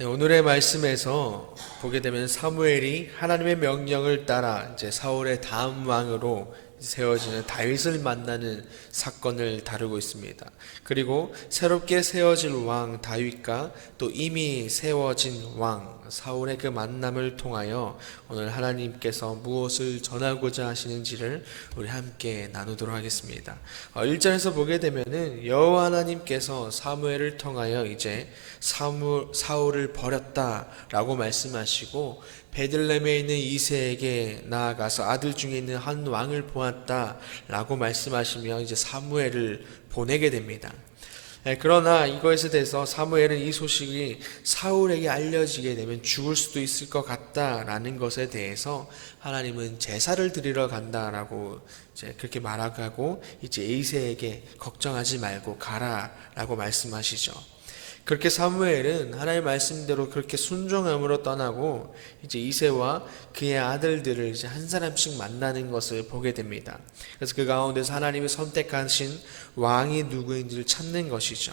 네, 오늘의 말씀에서 보게 되면 사무엘이 하나님의 명령을 따라 이제 사울의 다음 왕으로 세워지는 다윗을 만나는 사건을 다루고 있습니다. 그리고 새롭게 세워질 왕 다윗과 또 이미 세워진 왕 사울의 그 만남을 통하여 오늘 하나님께서 무엇을 전하고자 하시는지를 우리 함께 나누도록 하겠습니다. 1절에서 보게 되면은 여호와 하나님께서 사무엘을 통하여 이제 사울을 버렸다라고 말씀하시고 베들레헴에 있는 이새에게 나아가서 아들 중에 있는 한 왕을 보았다라고 말씀하시며 이제 사무엘을 보내게 됩니다. 그러나 이것에 대해서 사무엘은 이 소식이 사울에게 알려지게 되면 죽을 수도 있을 것 같다라는 것에 대해서 하나님은 제사를 드리러 간다라고 이제 그렇게 말하고 이제 이새에게 걱정하지 말고 가라라고 말씀하시죠. 그렇게 사무엘은 하나님의 말씀대로 그렇게 순종함으로 떠나고 이제 이새와 그의 아들들을 이제 한 사람씩 만나는 것을 보게 됩니다. 그래서 그 가운데서 하나님이 선택하신 왕이 누구인지를 찾는 것이죠.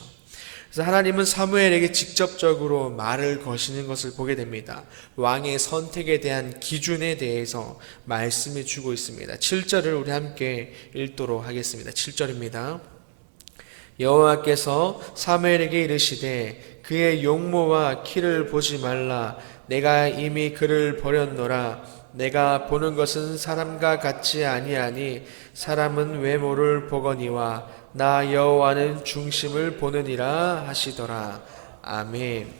그래서 하나님은 사무엘에게 직접적으로 말을 거시는 것을 보게 됩니다. 왕의 선택에 대한 기준에 대해서 말씀해 주고 있습니다. 7절을 우리 함께 읽도록 하겠습니다. 7절입니다. 여호와께서 사무엘에게 이르시되 그의 용모와 키를 보지 말라. 내가 이미 그를 버렸노라. 내가 보는 것은 사람과 같지 아니하니 사람은 외모를 보거니와 나 여호와는 중심을 보느니라 하시더라. 아멘.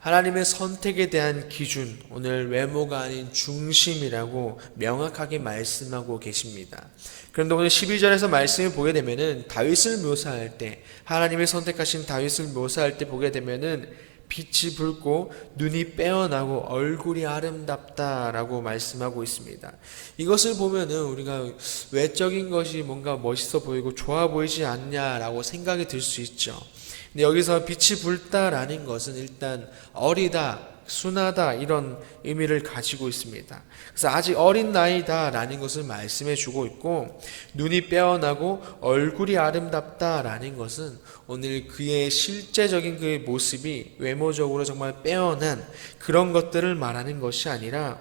하나님의 선택에 대한 기준, 오늘 외모가 아닌 중심이라고 명확하게 말씀하고 계십니다. 그런데 오늘 12절에서 말씀을 보게 되면은 다윗을 묘사할 때, 하나님이 선택하신 다윗을 묘사할 때 보게 되면은 빛이 붉고 눈이 빼어나고 얼굴이 아름답다라고 말씀하고 있습니다. 이것을 보면은 우리가 외적인 것이 뭔가 멋있어 보이고 좋아 보이지 않냐라고 생각이 들 수 있죠. 근데 여기서 빛이 붉다라는 것은 일단 어리다, 순하다 이런 의미를 가지고 있습니다. 그래서 아직 어린 나이다라는 것을 말씀해 주고 있고, 눈이 빼어나고 얼굴이 아름답다라는 것은 오늘 그의 실제적인 그의 모습이 외모적으로 정말 빼어난 그런 것들을 말하는 것이 아니라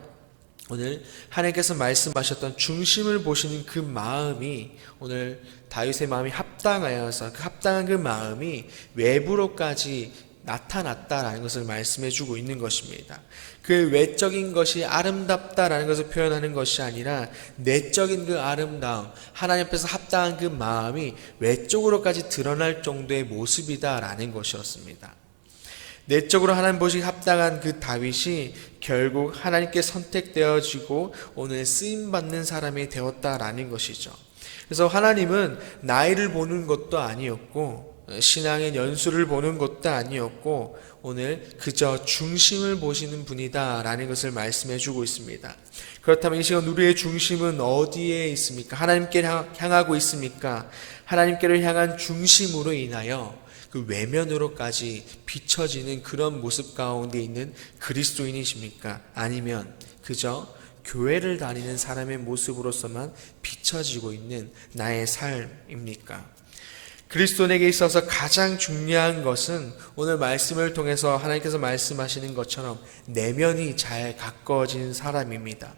오늘 하나님께서 말씀하셨던 중심을 보시는 그 마음이 오늘 다윗의 마음이 합당하여서 그 합당한 그 마음이 외부로까지 나타났다라는 것을 말씀해 주고 있는 것입니다. 그 외적인 것이 아름답다라는 것을 표현하는 것이 아니라 내적인 그 아름다움, 하나님 앞에서 합당한 그 마음이 외적으로까지 드러날 정도의 모습이다라는 것이었습니다. 내적으로 하나님 보시기 합당한 그 다윗이 결국 하나님께 선택되어지고 오늘 쓰임받는 사람이 되었다라는 것이죠. 그래서 하나님은 나이를 보는 것도 아니었고 신앙의 연수를 보는 것도 아니었고 오늘 그저 중심을 보시는 분이다라는 것을 말씀해 주고 있습니다. 그렇다면 이 시간 우리의 중심은 어디에 있습니까? 하나님께 향하고 있습니까? 하나님께를 향한 중심으로 인하여 그 외면으로까지 비춰지는 그런 모습 가운데 있는 그리스도인이십니까? 아니면 그저 교회를 다니는 사람의 모습으로서만 비춰지고 있는 나의 삶입니까? 그리스도인에게 있어서 가장 중요한 것은 오늘 말씀을 통해서 하나님께서 말씀하시는 것처럼 내면이 잘 가꿔진 사람입니다.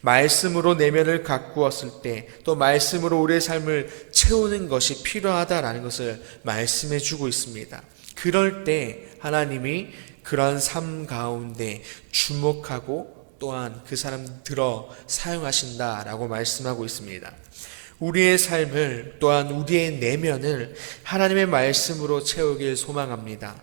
말씀으로 내면을 가꾸었을 때 또 말씀으로 우리의 삶을 채우는 것이 필요하다라는 것을 말씀해 주고 있습니다. 그럴 때 하나님이 그런 삶 가운데 주목하고 또한 그 사람 들어 사용하신다라고 말씀하고 있습니다. 우리의 삶을 또한 우리의 내면을 하나님의 말씀으로 채우길 소망합니다.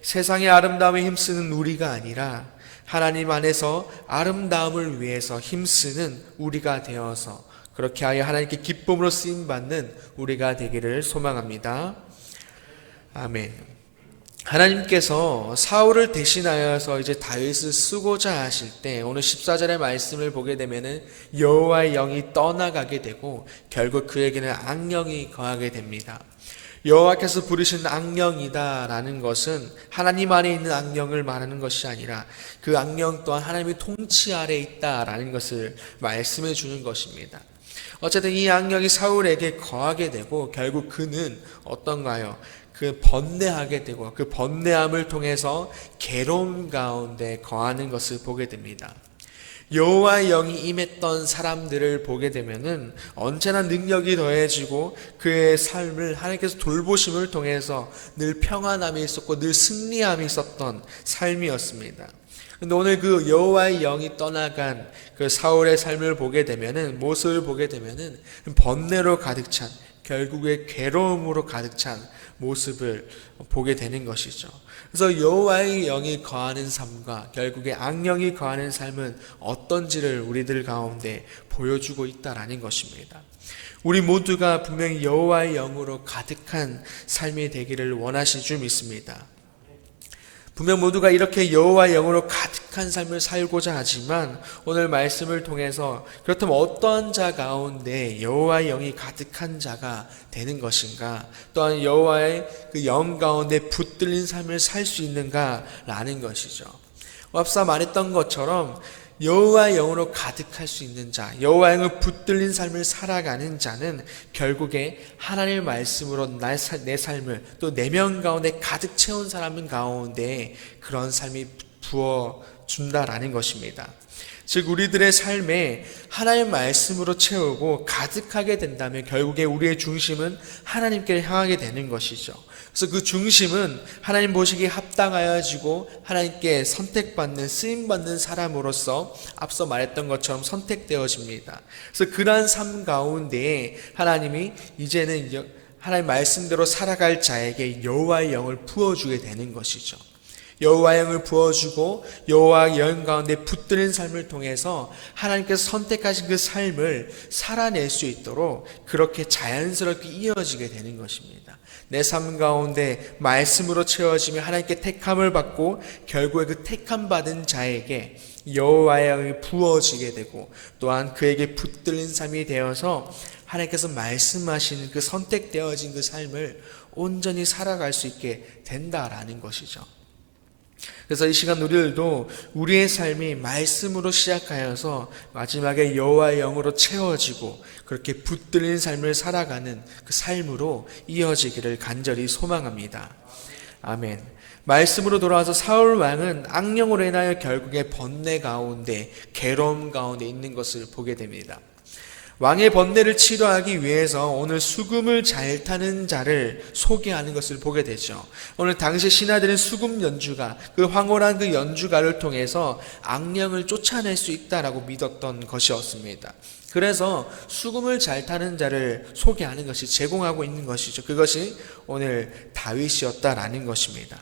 세상의 아름다움에 힘쓰는 우리가 아니라 하나님 안에서 아름다움을 위해서 힘쓰는 우리가 되어서 그렇게 하여 하나님께 기쁨으로 쓰임받는 우리가 되기를 소망합니다. 아멘. 하나님께서 사울을 대신하여서 이제 다윗을 쓰고자 하실 때 오늘 14절의 말씀을 보게 되면은 여호와의 영이 떠나가게 되고 결국 그에게는 악령이 거하게 됩니다. 여호와께서 부르신 악령이다라는 것은 하나님 안에 있는 악령을 말하는 것이 아니라 그 악령 또한 하나님의 통치 아래에 있다라는 것을 말씀해 주는 것입니다. 어쨌든 이 악령이 사울에게 거하게 되고 결국 그는 어떤가요? 그 번뇌하게 되고 그 번뇌함을 통해서 괴로움 가운데 거하는 것을 보게 됩니다. 여호와의 영이 임했던 사람들을 보게 되면은 언제나 능력이 더해지고 그의 삶을 하나님께서 돌보심을 통해서 늘 평안함이 있었고 늘 승리함이 있었던 삶이었습니다. 근데 오늘 그 여호와의 영이 떠나간 그 사울의 삶을 보게 되면은, 모습을 보게 되면은 번뇌로 가득 찬, 결국에 괴로움으로 가득 찬 모습을 보게 되는 것이죠. 그래서 여호와의 영이 거하는 삶과 결국에 악령이 거하는 삶은 어떤지를 우리들 가운데 보여주고 있다라는 것입니다. 우리 모두가 분명히 여호와의 영으로 가득한 삶이 되기를 원하신 줄 믿습니다. 분명 모두가 이렇게 여호와의 영으로 가득한 삶을 살고자 하지만 오늘 말씀을 통해서 그렇다면 어떠한 자 가운데 여호와의 영이 가득한 자가 되는 것인가, 또한 여호와의 그 영 가운데 붙들린 삶을 살 수 있는가라는 것이죠. 앞서 말했던 것처럼 여호와의 영으로 가득할 수 있는 자, 여호와의 영을 붙들린 삶을 살아가는 자는 결국에 하나님의 말씀으로 내 삶을 또 내면 가운데 가득 채운 사람 가운데 그런 삶이 부어준다라는 것입니다. 즉 우리들의 삶에 하나님의 말씀으로 채우고 가득하게 된다면 결국에 우리의 중심은 하나님께 향하게 되는 것이죠. 그래서 그 중심은 하나님 보시기에 합당하여지고 하나님께 선택받는, 쓰임받는 사람으로서 앞서 말했던 것처럼 선택되어집니다. 그래서 그러한 삶 가운데 하나님이 이제는 하나님 말씀대로 살아갈 자에게 여호와의 영을 부어주게 되는 것이죠. 여호와의 영을 부어주고 여호와의 영 가운데 붙드는 삶을 통해서 하나님께서 선택하신 그 삶을 살아낼 수 있도록 그렇게 자연스럽게 이어지게 되는 것입니다. 내 삶 가운데 말씀으로 채워지며 하나님께 택함을 받고 결국에 그 택함 받은 자에게 여호와의 영이 부어지게 되고 또한 그에게 붙들린 삶이 되어서 하나님께서 말씀하신 그 선택되어진 그 삶을 온전히 살아갈 수 있게 된다라는 것이죠. 그래서 이 시간 우리들도 우리의 삶이 말씀으로 시작하여서 마지막에 여호와의 영으로 채워지고 그렇게 붙들린 삶을 살아가는 그 삶으로 이어지기를 간절히 소망합니다. 아멘. 말씀으로 돌아와서 사울 왕은 악령으로 인하여 결국에 번뇌 가운데, 괴로움 가운데 있는 것을 보게 됩니다. 왕의 번뇌를 치료하기 위해서 오늘 수금을 잘 타는 자를 소개하는 것을 보게 되죠. 오늘 당시 신하들은 수금 연주가, 그 황홀한 그 연주가를 통해서 악령을 쫓아낼 수 있다라고 믿었던 것이었습니다. 그래서 수금을 잘 타는 자를 소개하는 것이, 제공하고 있는 것이죠. 그것이 오늘 다윗이었다라는 것입니다.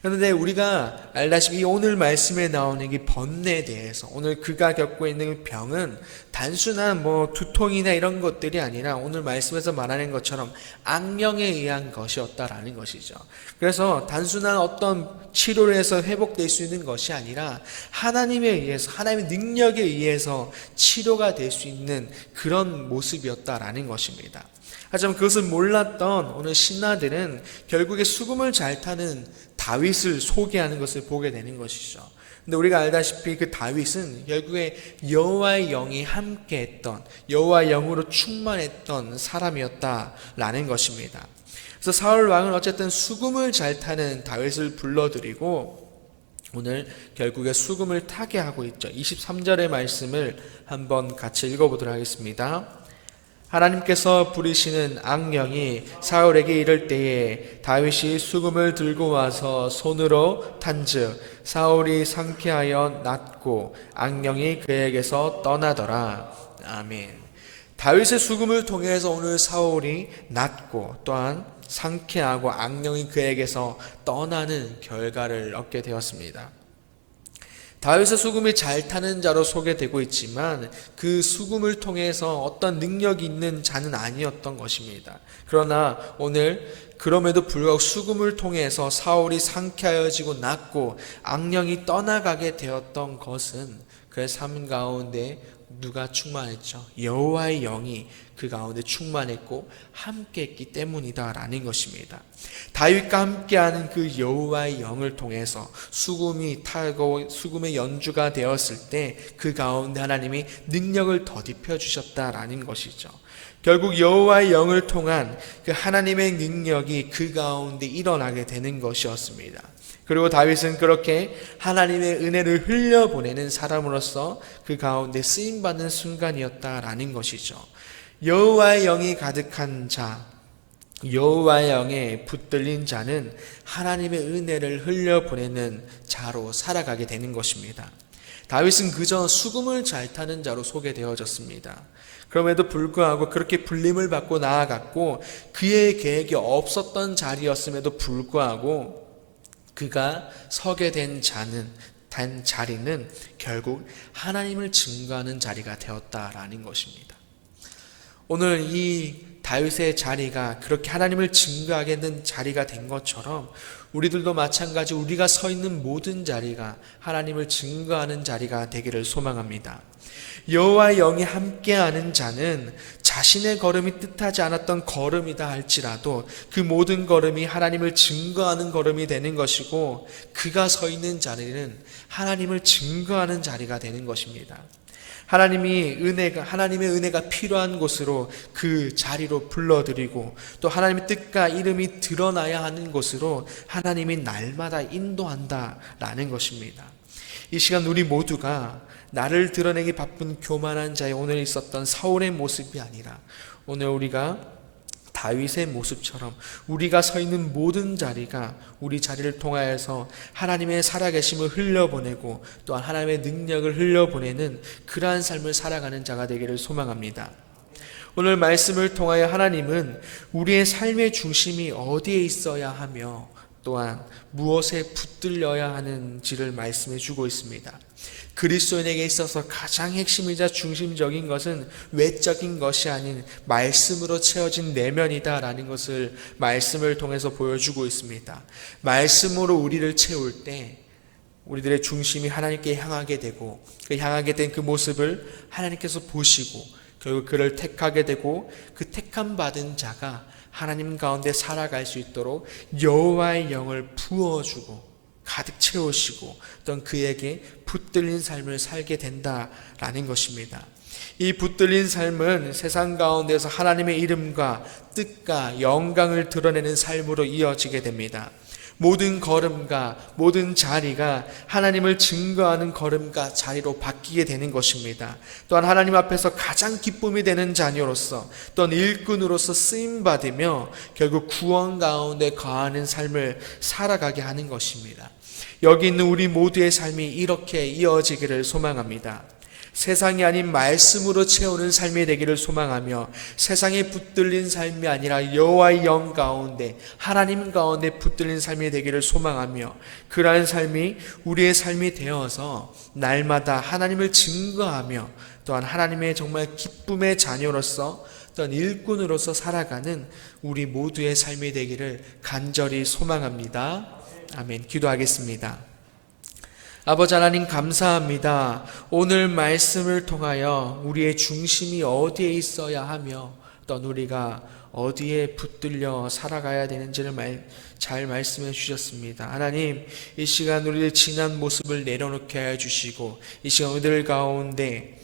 그런데 우리가 알다시피 오늘 말씀에 나오는 이 번뇌에 대해서, 오늘 그가 겪고 있는 병은 단순한 두통이나 이런 것들이 아니라 오늘 말씀에서 말하는 것처럼 악령에 의한 것이었다라는 것이죠. 그래서 단순한 어떤 치료를 해서 회복될 수 있는 것이 아니라 하나님에 의해서, 하나님의 능력에 의해서 치료가 될 수 있는 그런 모습이었다라는 것입니다. 하지만 그것을 몰랐던 오늘 신하들은 결국에 수금을 잘 타는 다윗을 소개하는 것을 보게 되는 것이죠. 근데 우리가 알다시피 그 다윗은 결국에 여호와의 영이 함께했던, 여호와의 영으로 충만했던 사람이었다라는 것입니다. 그래서 사울 왕은 어쨌든 수금을 잘 타는 다윗을 불러들이고 오늘 결국에 수금을 타게 하고 있죠. 23절의 말씀을 한번 같이 읽어보도록 하겠습니다. 하나님께서 부리시는 악령이 사울에게 이를 때에 다윗이 수금을 들고 와서 손으로 탄즉 사울이 상쾌하여 낫고 악령이 그에게서 떠나더라. 아멘. 다윗의 수금을 통해서 오늘 사울이 낫고 또한 상쾌하고 악령이 그에게서 떠나는 결과를 얻게 되었습니다. 다윗의 수금이 잘 타는 자로 소개되고 있지만 그 수금을 통해서 어떤 능력이 있는 자는 아니었던 것입니다. 그러나 오늘 그럼에도 불구하고 수금을 통해서 사울이 상쾌하여지고 낫고 악령이 떠나가게 되었던 것은 그의 삶 가운데 누가 충만했죠? 여호와의 영이 그 가운데 충만했고 함께했기 때문이다라는 것입니다. 다윗과 함께하는 그 여호와의 영을 통해서 수금이 타고 수금의 연주가 되었을 때 그 가운데 하나님이 능력을 더딥혀 주셨다라는 것이죠. 결국 여호와의 영을 통한 그 하나님의 능력이 그 가운데 일어나게 되는 것이었습니다. 그리고 다윗은 그렇게 하나님의 은혜를 흘려보내는 사람으로서 그 가운데 쓰임받는 순간이었다라는 것이죠. 여호와의 영이 가득한 자, 여호와의 영에 붙들린 자는 하나님의 은혜를 흘려보내는 자로 살아가게 되는 것입니다. 다윗은 그저 수금을 잘 타는 자로 소개되어졌습니다. 그럼에도 불구하고 그렇게 불림을 받고 나아갔고 그의 계획이 없었던 자리였음에도 불구하고 그가 서게 된 자리는 결국 하나님을 증거하는 자리가 되었다라는 것입니다. 오늘 이 다윗의 자리가 그렇게 하나님을 증거하게 된 자리가 된 것처럼 우리들도 마찬가지 우리가 서 있는 모든 자리가 하나님을 증거하는 자리가 되기를 소망합니다. 여호와의 영이 함께하는 자는 자신의 걸음이 뜻하지 않았던 걸음이다 할지라도 그 모든 걸음이 하나님을 증거하는 걸음이 되는 것이고 그가 서 있는 자리는 하나님을 증거하는 자리가 되는 것입니다. 하나님의 은혜가 필요한 곳으로 그 자리로 불러들이고 또 하나님의 뜻과 이름이 드러나야 하는 곳으로 하나님이 날마다 인도한다라는 것입니다. 이 시간 우리 모두가 나를 드러내기 바쁜 교만한 자의 오늘 있었던 사울의 모습이 아니라 오늘 우리가 다윗의 모습처럼 우리가 서 있는 모든 자리가 우리 자리를 통하여서 하나님의 살아계심을 흘려보내고 또한 하나님의 능력을 흘려보내는 그러한 삶을 살아가는 자가 되기를 소망합니다. 오늘 말씀을 통하여 하나님은 우리의 삶의 중심이 어디에 있어야 하며 또한 무엇에 붙들려야 하는지를 말씀해 주고 있습니다. 그리스도인에게 있어서 가장 핵심이자 중심적인 것은 외적인 것이 아닌 말씀으로 채워진 내면이다라는 것을 말씀을 통해서 보여주고 있습니다. 말씀으로 우리를 채울 때 우리들의 중심이 하나님께 향하게 되고 그 향하게 된 그 모습을 하나님께서 보시고 결국 그를 택하게 되고 그 택함 받은 자가 하나님 가운데 살아갈 수 있도록 여호와의 영을 부어주고 가득 채우시고 또한 그에게 붙들린 삶을 살게 된다라는 것입니다. 이 붙들린 삶은 세상 가운데서 하나님의 이름과 뜻과 영광을 드러내는 삶으로 이어지게 됩니다. 모든 걸음과 모든 자리가 하나님을 증거하는 걸음과 자리로 바뀌게 되는 것입니다. 또한 하나님 앞에서 가장 기쁨이 되는 자녀로서 또한 일꾼으로서 쓰임받으며 결국 구원 가운데 거하는 삶을 살아가게 하는 것입니다. 여기 있는 우리 모두의 삶이 이렇게 이어지기를 소망합니다. 세상이 아닌 말씀으로 채우는 삶이 되기를 소망하며 세상에 붙들린 삶이 아니라 여호와의 영 가운데 하나님 가운데 붙들린 삶이 되기를 소망하며 그러한 삶이 우리의 삶이 되어서 날마다 하나님을 증거하며 또한 하나님의 정말 기쁨의 자녀로서 또한 일꾼으로서 살아가는 우리 모두의 삶이 되기를 간절히 소망합니다. 아멘. 기도하겠습니다. 아버지 하나님 감사합니다. 오늘 말씀을 통하여 우리의 중심이 어디에 있어야 하며 또한 우리가 어디에 붙들려 살아가야 되는지를 잘 말씀해 주셨습니다. 하나님 이 시간 우리의 지난 모습을 내려놓게 해주시고 이 시간 우리들 가운데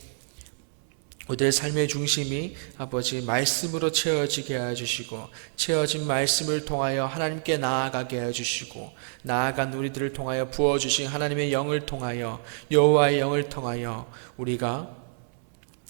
우리의 삶의 중심이 아버지 말씀으로 채워지게 해주시고 채워진 말씀을 통하여 하나님께 나아가게 해주시고 나아간 우리들을 통하여 부어주신 하나님의 영을 통하여 여호와의 영을 통하여 우리가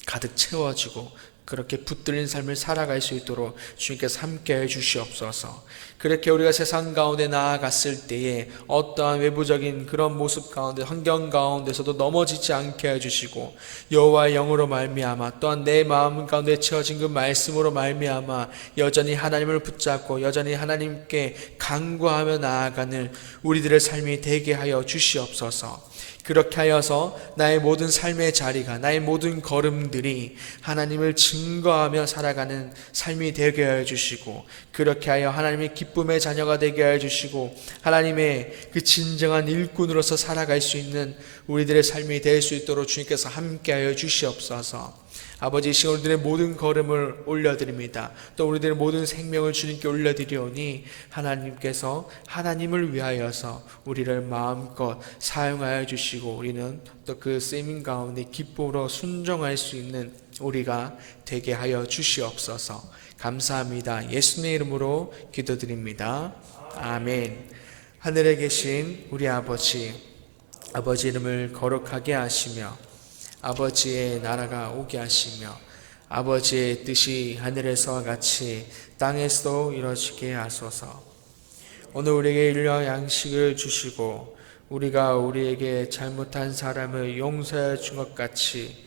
가득 채워지고 그렇게 붙들린 삶을 살아갈 수 있도록 주님께서 함께 해주시옵소서. 그렇게 우리가 세상 가운데 나아갔을 때에 어떠한 외부적인 그런 모습 가운데 환경 가운데서도 넘어지지 않게 해주시고 여호와의 영으로 말미암아 또한 내 마음 가운데 채워진 그 말씀으로 말미암아 여전히 하나님을 붙잡고 여전히 하나님께 간구하며 나아가는 우리들의 삶이 되게 하여 주시옵소서. 그렇게 하여서 나의 모든 삶의 자리가, 나의 모든 걸음들이 하나님을 증거하며 살아가는 삶이 되게 하여 주시고, 그렇게 하여 하나님의 기쁨의 자녀가 되게 하여 주시고, 하나님의 그 진정한 일꾼으로서 살아갈 수 있는 우리들의 삶이 될 수 있도록 주님께서 함께 하여 주시옵소서. 아버지, 이 시간 우리들의 모든 걸음을 올려드립니다. 또 우리들의 모든 생명을 주님께 올려드리오니 하나님께서 하나님을 위하여서 우리를 마음껏 사용하여 주시고, 우리는 또 그 쓰임 가운데 기쁨으로 순종할 수 있는 우리가 되게 하여 주시옵소서. 감사합니다. 예수님의 이름으로 기도드립니다. 아멘. 하늘에 계신 우리 아버지 이름을 거룩하게 하시며 아버지의 나라가 오게 하시며 아버지의 뜻이 하늘에서와 같이 땅에서도 이루어지게 하소서. 오늘 우리에게 일용 양식을 주시고 우리가 우리에게 잘못한 사람을 용서해 준 것 같이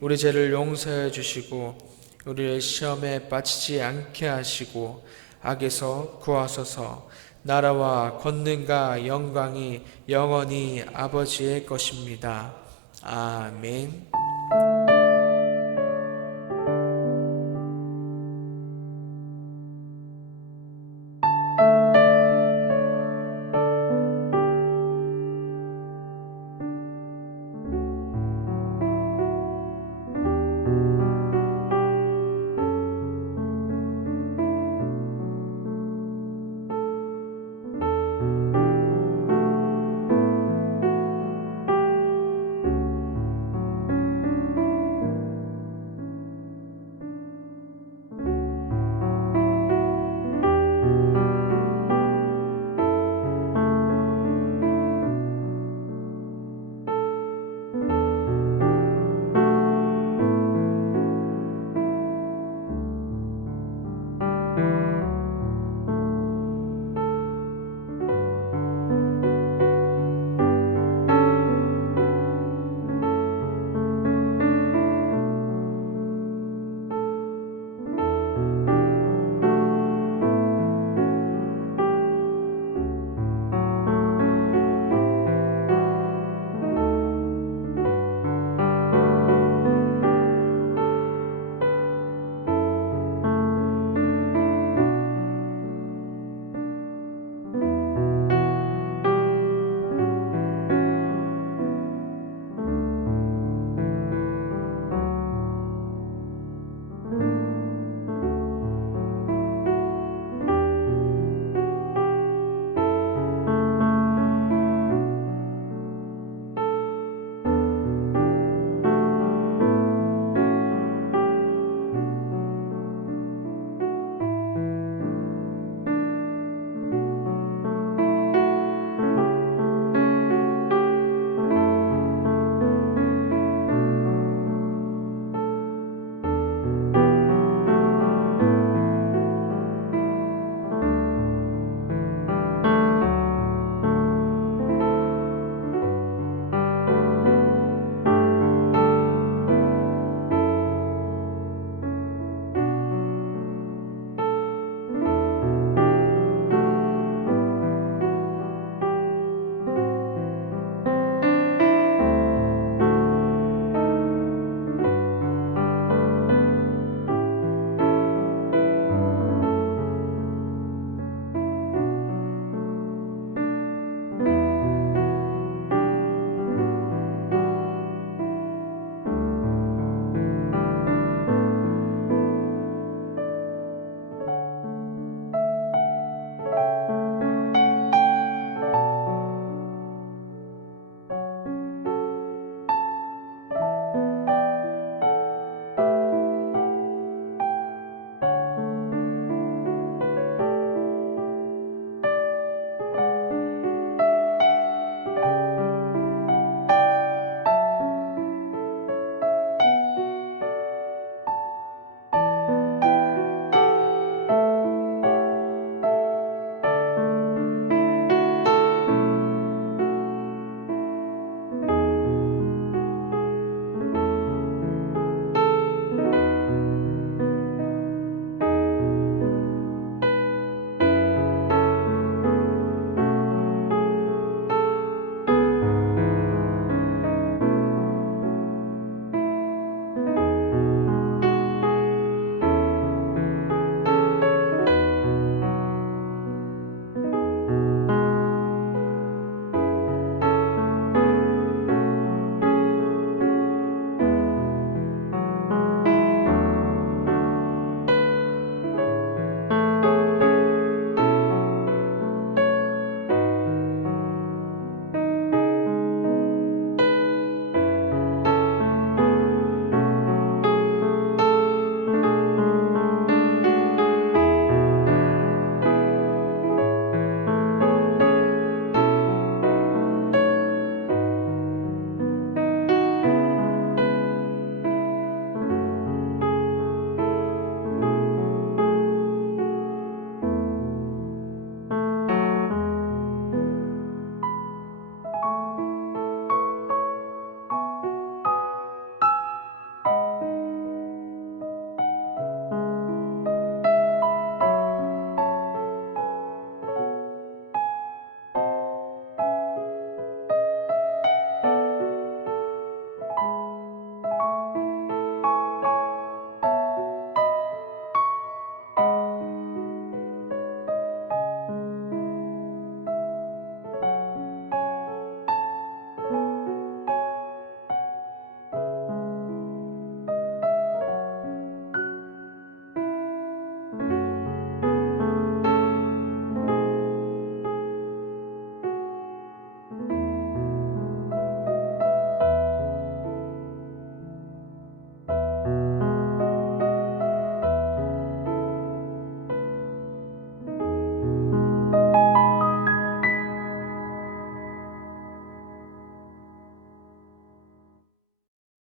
우리 죄를 용서해 주시고 우리를 시험에 빠지지 않게 하시고 악에서 구하소서. 나라와 권능과 영광이 영원히 아버지의 것입니다. 아멘.